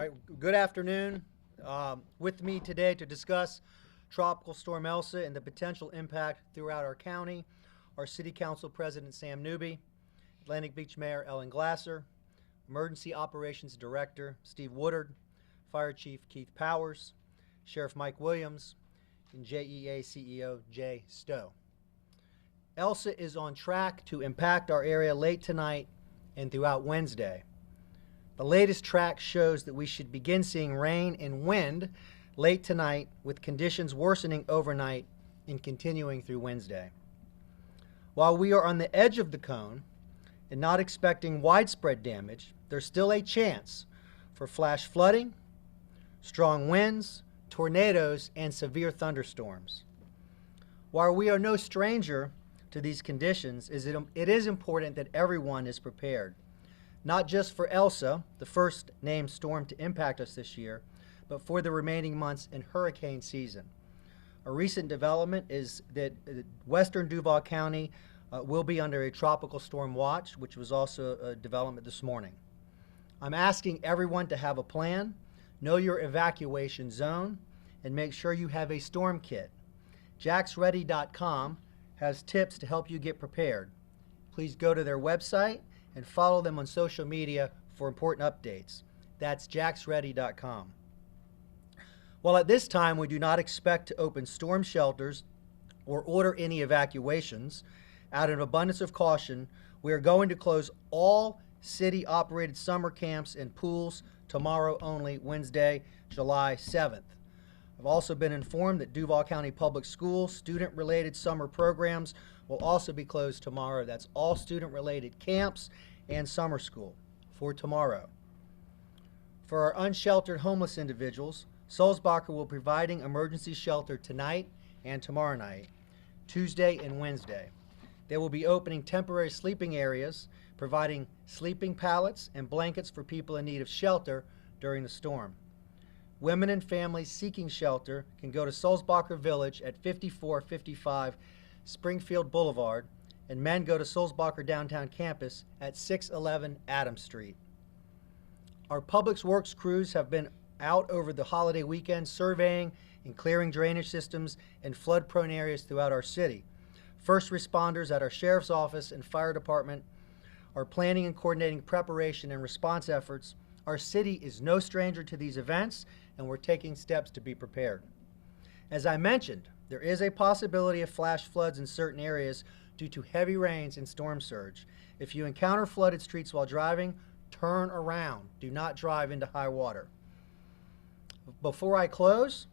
All right, good afternoon. With me today to discuss Tropical Storm Elsa and the potential impact throughout our county, our City Council President Sam Newby, Atlantic Beach Mayor Ellen Glasser, Emergency Operations Director Steve Woodard, Fire Chief Keith Powers, Sheriff Mike Williams, and JEA CEO Jay Stowe. Elsa is on track to impact our area late tonight and throughout Wednesday. The latest track shows that we should begin seeing rain and wind late tonight, with conditions worsening overnight and continuing through Wednesday. While we are on the edge of the cone and not expecting widespread damage, there's still a chance for flash flooding, strong winds, tornadoes, and severe thunderstorms. While we are no stranger to these conditions, it is important that everyone is prepared. Not just for Elsa, the first named storm to impact us this year, but for the remaining months in hurricane season. A recent development is that western Duval County will be under a tropical storm watch, which was also a development this morning. I'm asking everyone to have a plan, know your evacuation zone, and make sure you have a storm kit. jacksready.com has tips to help you get prepared. Please go to their website and follow them on social media for important updates. That's jacksready.com. While at this time we do not expect to open storm shelters or order any evacuations, out of an abundance of caution, we are going to close all city-operated summer camps and pools tomorrow only, Wednesday, July 7th. I've also been informed that Duval County Public Schools student-related summer programs will also be closed tomorrow. That's all student-related camps and summer school for tomorrow. For our unsheltered homeless individuals, Sulzbacher will be providing emergency shelter tonight and tomorrow night, Tuesday and Wednesday. They will be opening temporary sleeping areas, providing sleeping pallets and blankets for people in need of shelter during the storm. Women and families seeking shelter can go to Sulzbacher Village at 5455 Springfield Boulevard, and men go to Sulzbacher Downtown Campus at 611 Adams Street. Our Public Works crews have been out over the holiday weekend surveying and clearing drainage systems in flood-prone areas throughout our city. First responders at our Sheriff's Office and Fire Department are planning and coordinating preparation and response efforts. Our city is no stranger to these events, and we're taking steps to be prepared. As I mentioned, there is a possibility of flash floods in certain areas due to heavy rains and storm surge. If you encounter flooded streets while driving, turn around. Do not drive into high water. Before I close,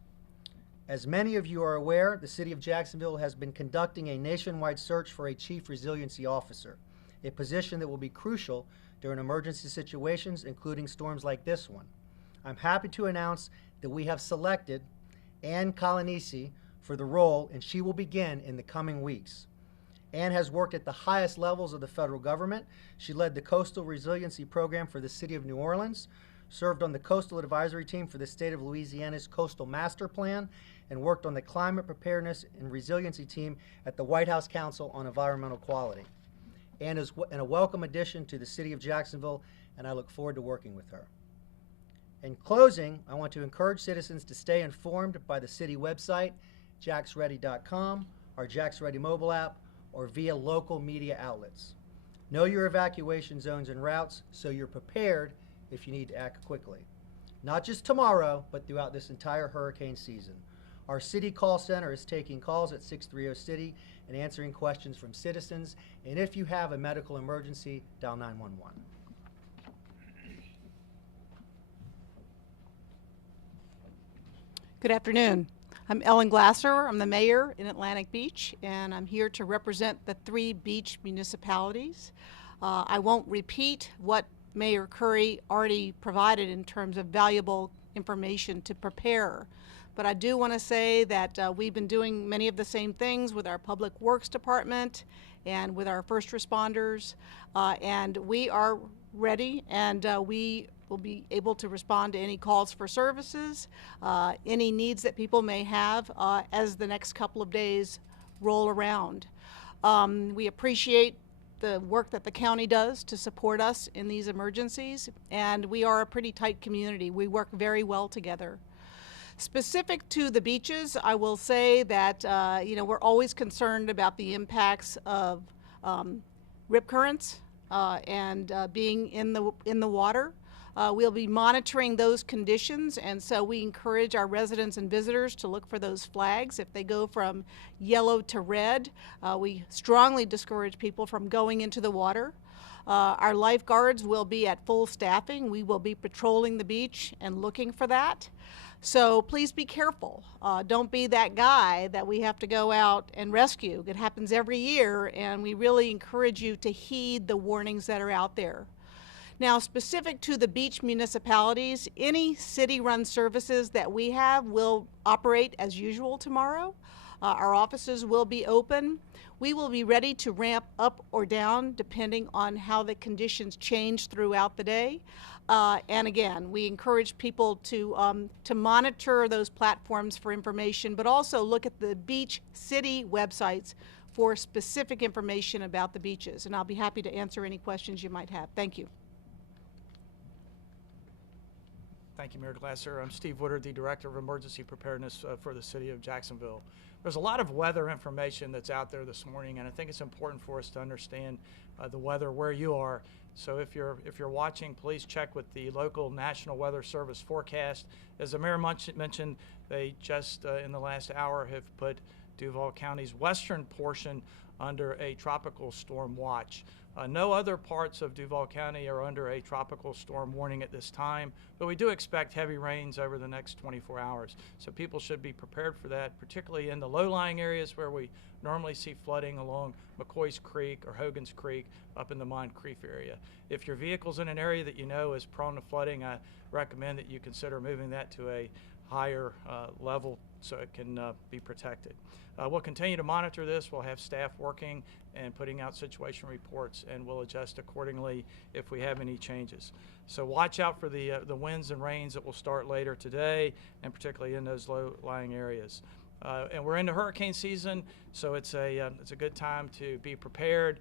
as many of you are aware, the City of Jacksonville has been conducting a nationwide search for a Chief Resiliency Officer, a position that will be crucial during emergency situations, including storms like this one. I'm happy to announce that we have selected Ann Colanisi for the role, and she will begin in the coming weeks. Ann has worked at the highest levels of the federal government. She led the Coastal Resiliency Program for the City of New Orleans, served on the Coastal Advisory Team for the State of Louisiana's Coastal Master Plan, and worked on the Climate Preparedness and Resiliency Team at the White House Council on Environmental Quality. Ann is a welcome addition to the City of Jacksonville, and I look forward to working with her. In closing, I want to encourage citizens to stay informed by the city website, jacksready.com, our Jacks Ready mobile app, or via local media outlets. Know your evacuation zones and routes so you're prepared if you need to act quickly. Not just tomorrow, but throughout this entire hurricane season. Our city call center is taking calls at 630-CITY and answering questions from citizens. And if you have a medical emergency, dial 911. Good afternoon. I'm Ellen Glasser. I'm the mayor in Atlantic Beach, and I'm here to represent the 3 beach municipalities. I won't repeat what Mayor Curry already provided in terms of valuable information to prepare, but I do want to say that we've been doing many of the same things with our Public Works Department and with our first responders, and we are ready, and we will be able to respond to any calls for services, any needs that people may have as the next couple of days roll around. We appreciate the work that the county does to support us in these emergencies, and we are a pretty tight community. We work very well together. Specific to the beaches, I will say that we're always concerned about the impacts of rip currents and being in the water. We'll be monitoring those conditions, and so we encourage our residents and visitors to look for those flags. If they go from yellow to red, we strongly discourage people from going into the water. Our lifeguards will be at full staffing. We will be patrolling the beach and looking for that. So please be careful. Don't be that guy that we have to go out and rescue. It happens every year, and we really encourage you to heed the warnings that are out there. Now, specific to the beach municipalities, any city-run services that we have will operate as usual tomorrow. Our offices will be open. We will be ready to ramp up or down depending on how the conditions change throughout the day. And again, we encourage people to monitor those platforms for information, but also look at the beach city websites for specific information about the beaches. And I'll be happy to answer any questions you might have. Thank you. Thank you, Mayor Glasser. I'm Steve Woodard, the Director of Emergency Preparedness for the City of Jacksonville. There's a lot of weather information that's out there this morning, and I think it's important for us to understand the weather where you are. So if you're watching, please check with the local National Weather Service forecast. As the Mayor mentioned, they just in the last hour have put Duval County's western portion under a tropical storm watch. No other parts of Duval County are under a tropical storm warning at this time, but we do expect heavy rains over the next 24 hours. So people should be prepared for that, particularly in the low-lying areas where we normally see flooding along McCoy's Creek or Hogan's Creek up in the Moncrief area. If your vehicle's in an area that you know is prone to flooding, I recommend that you consider moving that to a higher level so it can be protected. We'll continue to monitor this. We'll have staff working and putting out situation reports, and we'll adjust accordingly if we have any changes. So watch out for the winds and rains that will start later today, and particularly in those low-lying areas. And we're into hurricane season, so it's a good time to be prepared.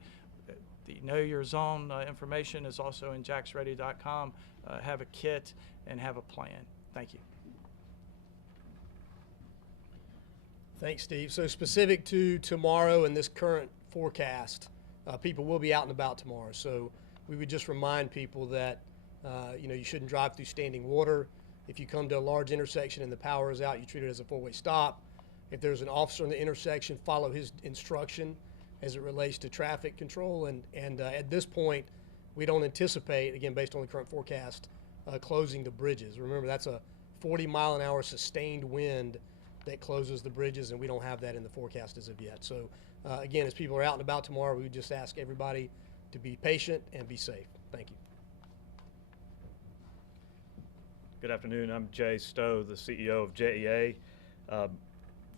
The Know Your Zone information is also in jacksready.com. Have a kit and have a plan. Thank you. Thanks, Steve. So specific to tomorrow and this current forecast, people will be out and about tomorrow. So we would just remind people that you shouldn't drive through standing water. If you come to a large intersection and the power is out, you treat it as a four-way stop. If there's an officer in the intersection, follow his instruction as it relates to traffic control. And at this point, we don't anticipate, again, based on the current forecast, closing the bridges. Remember, that's a 40-mile-an-hour sustained wind that closes the bridges, and we don't have that in the forecast as of yet. So again, as people are out and about tomorrow, we would just ask everybody to be patient and be safe. Thank you. Good afternoon. I'm Jay Stowe, the CEO of JEA.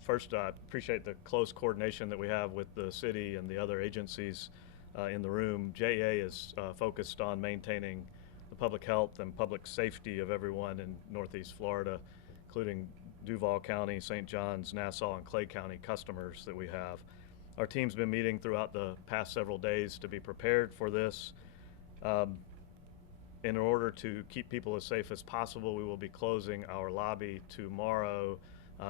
First, I appreciate the close coordination that we have with the city and the other agencies in the room. JEA is focused on maintaining the public health and public safety of everyone in Northeast Florida, including Duval County, St. Johns, Nassau, and Clay County customers that we have. Our team's been meeting throughout the past several days to be prepared for this. In order to keep people as safe as possible, we will be closing our lobby tomorrow,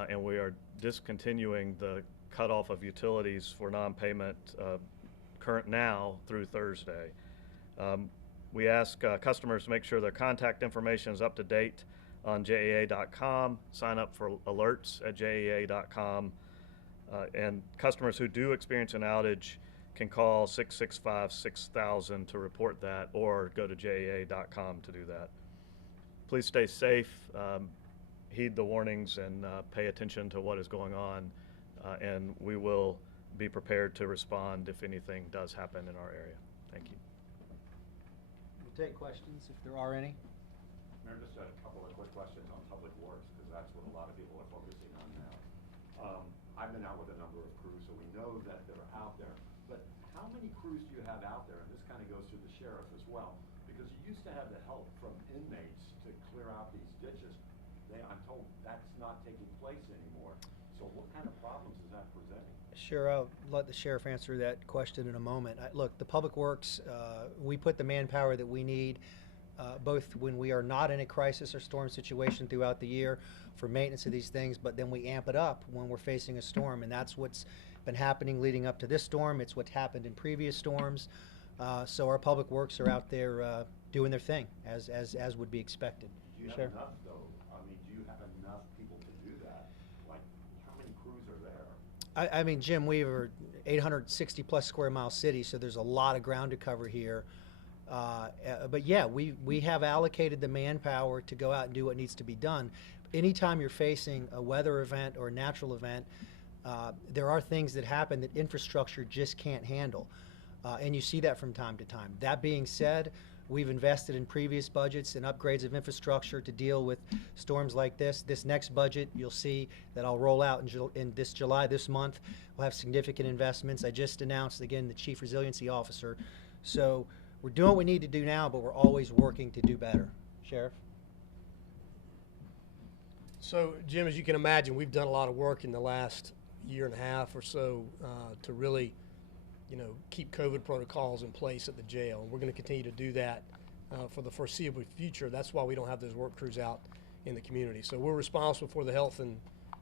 and we are discontinuing the cutoff of utilities for non-payment current now through Thursday. We ask customers to make sure their contact information is up to date on JEA.com, sign up for alerts at JEA.com, and customers who do experience an outage can call 665-6000 to report that, or go to JEA.com to do that. Please stay safe, heed the warnings, and pay attention to what is going on, and we will be prepared to respond if anything does happen in our area. Thank you. We'll take questions if there are any. Mayor, just a couple of quick questions on public works, because that's what a lot of people are focusing on now. I've been out with a number of crews, so we know that they're out there. But how many crews do you have out there? And this kind of goes to the sheriff as well, because you used to have the help from inmates to clear out these ditches. I'm told that's not taking place anymore. So what kind of problems is that presenting? Sure, I'll let the sheriff answer that question in a moment. Look, the Public Works, we put the manpower that we need, both when we are not in a crisis or storm situation throughout the year for maintenance of these things, but then we amp it up when we're facing a storm, and that's what's been happening leading up to this storm. It's what happened in previous storms. So our Public Works are out there doing their thing, as would be expected. Do you have Sheriff? enough, though? I mean, do you have enough people to do that? Like, how many crews are there? I mean, Jim, we are 860 plus square mile city, so there's a lot of ground to cover here. But yeah, we have allocated the manpower to go out and do what needs to be done. Anytime you're facing a weather event or a natural event, there are things that happen that infrastructure just can't handle. And you see that from time to time. That being said, we've invested in previous budgets and upgrades of infrastructure to deal with storms like this. This next budget, you'll see that I'll roll out in this July, this month. We'll have significant investments. I just announced, again, the Chief Resiliency Officer. So we're doing what we need to do now, but we're always working to do better. Sheriff? So, Jim, as you can imagine, we've done a lot of work in the last year and a half or so to really, keep COVID protocols in place at the jail. And we're going to continue to do that for the foreseeable future. That's why we don't have those work crews out in the community. So we're responsible for the health and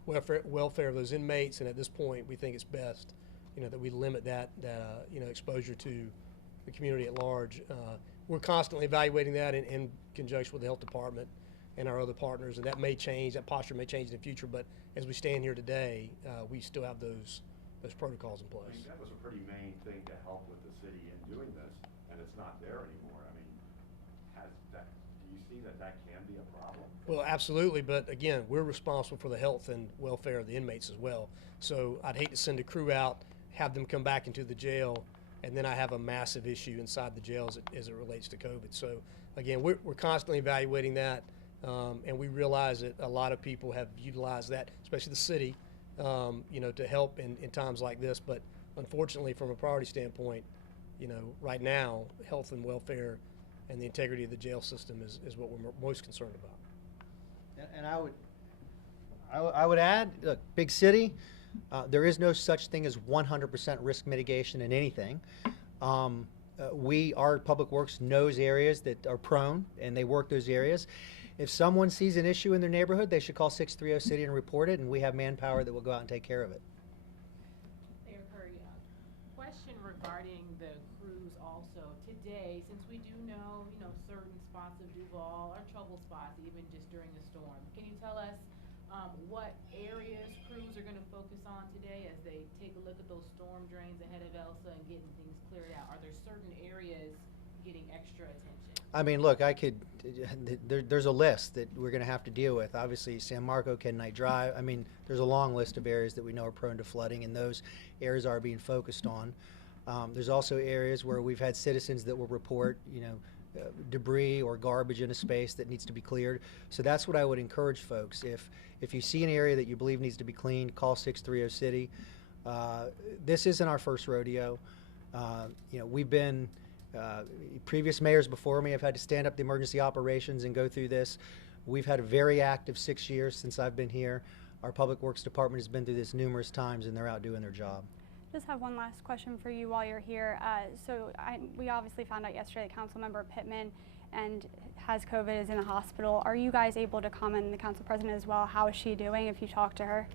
welfare of those inmates. And at this point, we think it's best, that we limit that exposure to the community at large. We're constantly evaluating that in conjunction with the health department and our other partners, and that may change, that posture may change in the future, but as we stand here today, we still have those protocols in I place. mean, that was a pretty main thing to help with the city in doing this, and it's not there anymore. I mean, do you see that can be a problem? Well, absolutely, but again, we're responsible for the health and welfare of the inmates as well. So I'd hate to send a crew out, have them come back into the jail, and then I have a massive issue inside the jail as it relates to COVID. So again, we're constantly evaluating that, and we realize that a lot of people have utilized that, especially the city, to help in times like this. But unfortunately, from a priority standpoint, right now, health and welfare and the integrity of the jail system is what we're most concerned about. And I would add, look, big city, there is no such thing as 100% risk mitigation in anything. Our Public Works knows areas that are prone, and they work those areas. If someone sees an issue in their neighborhood, they should call 630 City and report it, and we have manpower that will go out and take care of it. Mayor Curry, question regarding the crews also. Today, since we do know, certain spots of Duval are trouble spots, even just during a storm, can you tell us what areas crews are going to focus on today as they take a look at those storm drains ahead of Elsa and getting things cleared out? Are there certain areas getting extra attention? I mean, look, there's a list that we're going to have to deal with. Obviously, San Marco, Ken Knight Drive. I mean, there's a long list of areas that we know are prone to flooding, and those areas are being focused on. There's also areas where we've had citizens that will report, debris or garbage in a space that needs to be cleared. So that's what I would encourage folks. If you see an area that you believe needs to be cleaned, call 630 City. This isn't our first rodeo. We've been previous mayors before me have had to stand up the emergency operations and go through this. We've had a very active 6 years since I've been here. Our Public Works Department has been through this numerous times, and they're out doing their job. Just have one last question for you while you're here. We obviously found out yesterday that Councilmember Pittman has COVID, is in the hospital. Are you guys able to comment on the council president as well? How is she doing if you talk to her?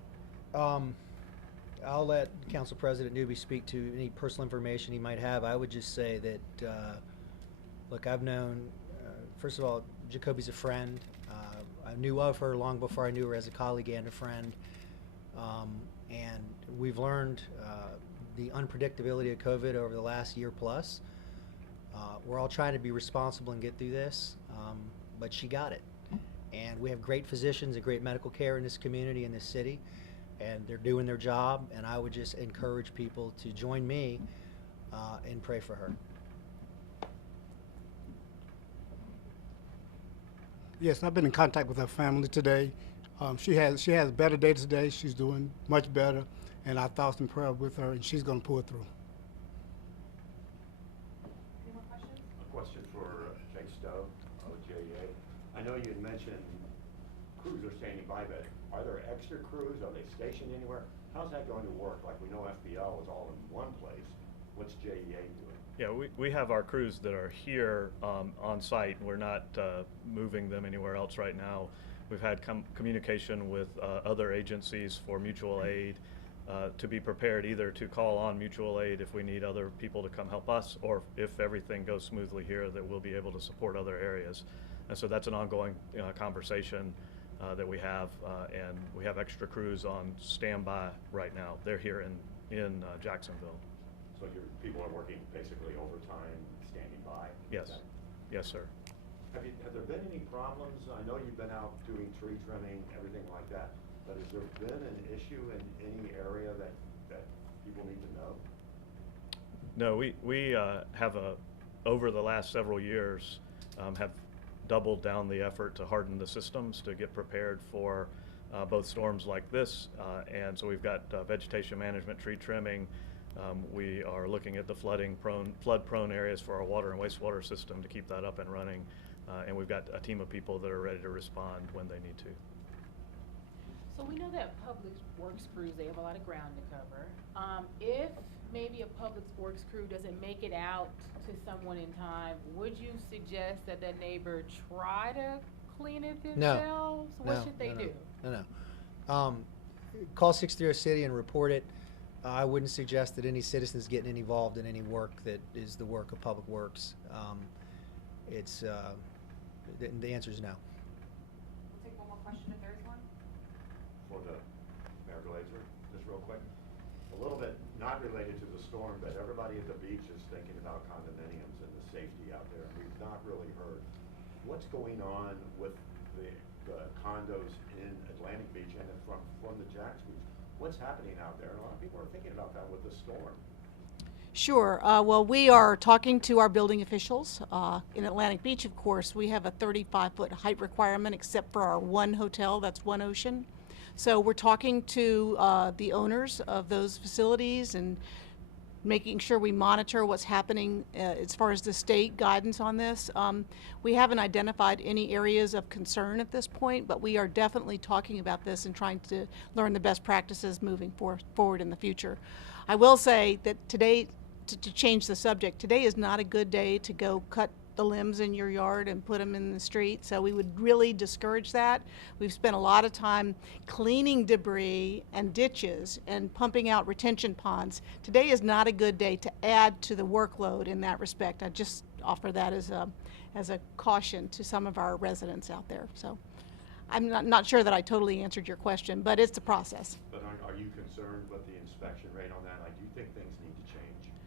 I'll let Council President Newby speak to any personal information he might have. I would just say that, look, I've known, first of all, Jacoby's a friend. I knew of her long before I knew her as a colleague and a friend. And we've learned the unpredictability of COVID over the last year plus. We're all trying to be responsible and get through this, but she got it. And we have great physicians and great medical care in this community, in this city, and they're doing their job, and I would just encourage people to join me and pray for her. Yes, I've been in contact with her family today. She has a better day today. She's doing much better, and our thoughts and prayers with her, and she's going to pull it through. Any more questions? A question for Jake Stowe, OJA. I know you had mentioned crews are standing by, but are there extra crews? Are they stationed anywhere? how's that going to work? Like, we know FBL is all in one place. What's JEA doing? Yeah, we have our crews that are here on site. We're not moving them anywhere else right now. We've had communication with other agencies for mutual aid to be prepared either to call on mutual aid if we need other people to come help us, or if everything goes smoothly here, that we'll be able to support other areas. And so that's an ongoing conversation that we have, and we have extra crews on standby right now. They're here in Jacksonville. So your people are working basically overtime, standing by? Yes. Yes, sir. Have there been any problems? I know you've been out doing tree trimming, everything like that, but has there been an issue in any area that people need to know? No, we have over the last several years have doubled down the effort to harden the systems to get prepared for both storms like this, and so we've got vegetation management, tree trimming. We are looking at the flood-prone areas for our water and wastewater system to keep that up and running, and we've got a team of people that are ready to respond when they need to. So we know that public works crews, they have a lot of ground to cover. If maybe a public works crew doesn't make it out to someone in time, would you suggest that that neighbor try to clean it themselves? What should they do? No. Call 630 City and report it. I wouldn't suggest that any citizens getting involved in any work that is the work of Public Works. The answer is no. We'll take one more question if there is one. For the Mayor Glazer, just real quick. A little bit not related to the storm, but everybody at the beach is thinking about condominiums and the safety out there. We've not really heard what's going on with the condos in Atlantic Beach and from the Jacks Beach. What's happening out there? And a lot of people are thinking about that with the storm. Sure. Well, we are talking to our building officials. In Atlantic Beach, of course, we have a 35-foot height requirement except for our one hotel, that's One Ocean. So we're talking to the owners of those facilities and making sure we monitor what's happening as far as the state guidance on this. We haven't identified any areas of concern at this point, but we are definitely talking about this and trying to learn the best practices moving forward in the future. I will say that today, to change the subject, today is not a good day to go cut the limbs in your yard and put them in the street, so we would really discourage that. We've spent a lot of time cleaning debris and ditches and pumping out retention ponds. Today is not a good day to add to the workload in that respect. I just offer that as a caution to some of our residents out there. So I'm not sure that I totally answered your question, but it's a process. But are you concerned with the inspection rate on that? Like, do you think things need to change?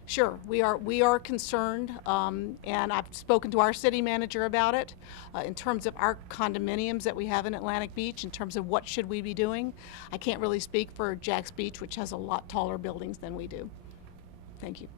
Sure, we are concerned, and I've spoken to our city manager about it in terms of our condominiums that we have in Atlantic Beach, in terms of what should we be doing. I can't really speak for Jacks Beach, which has a lot taller buildings than we do. Thank you.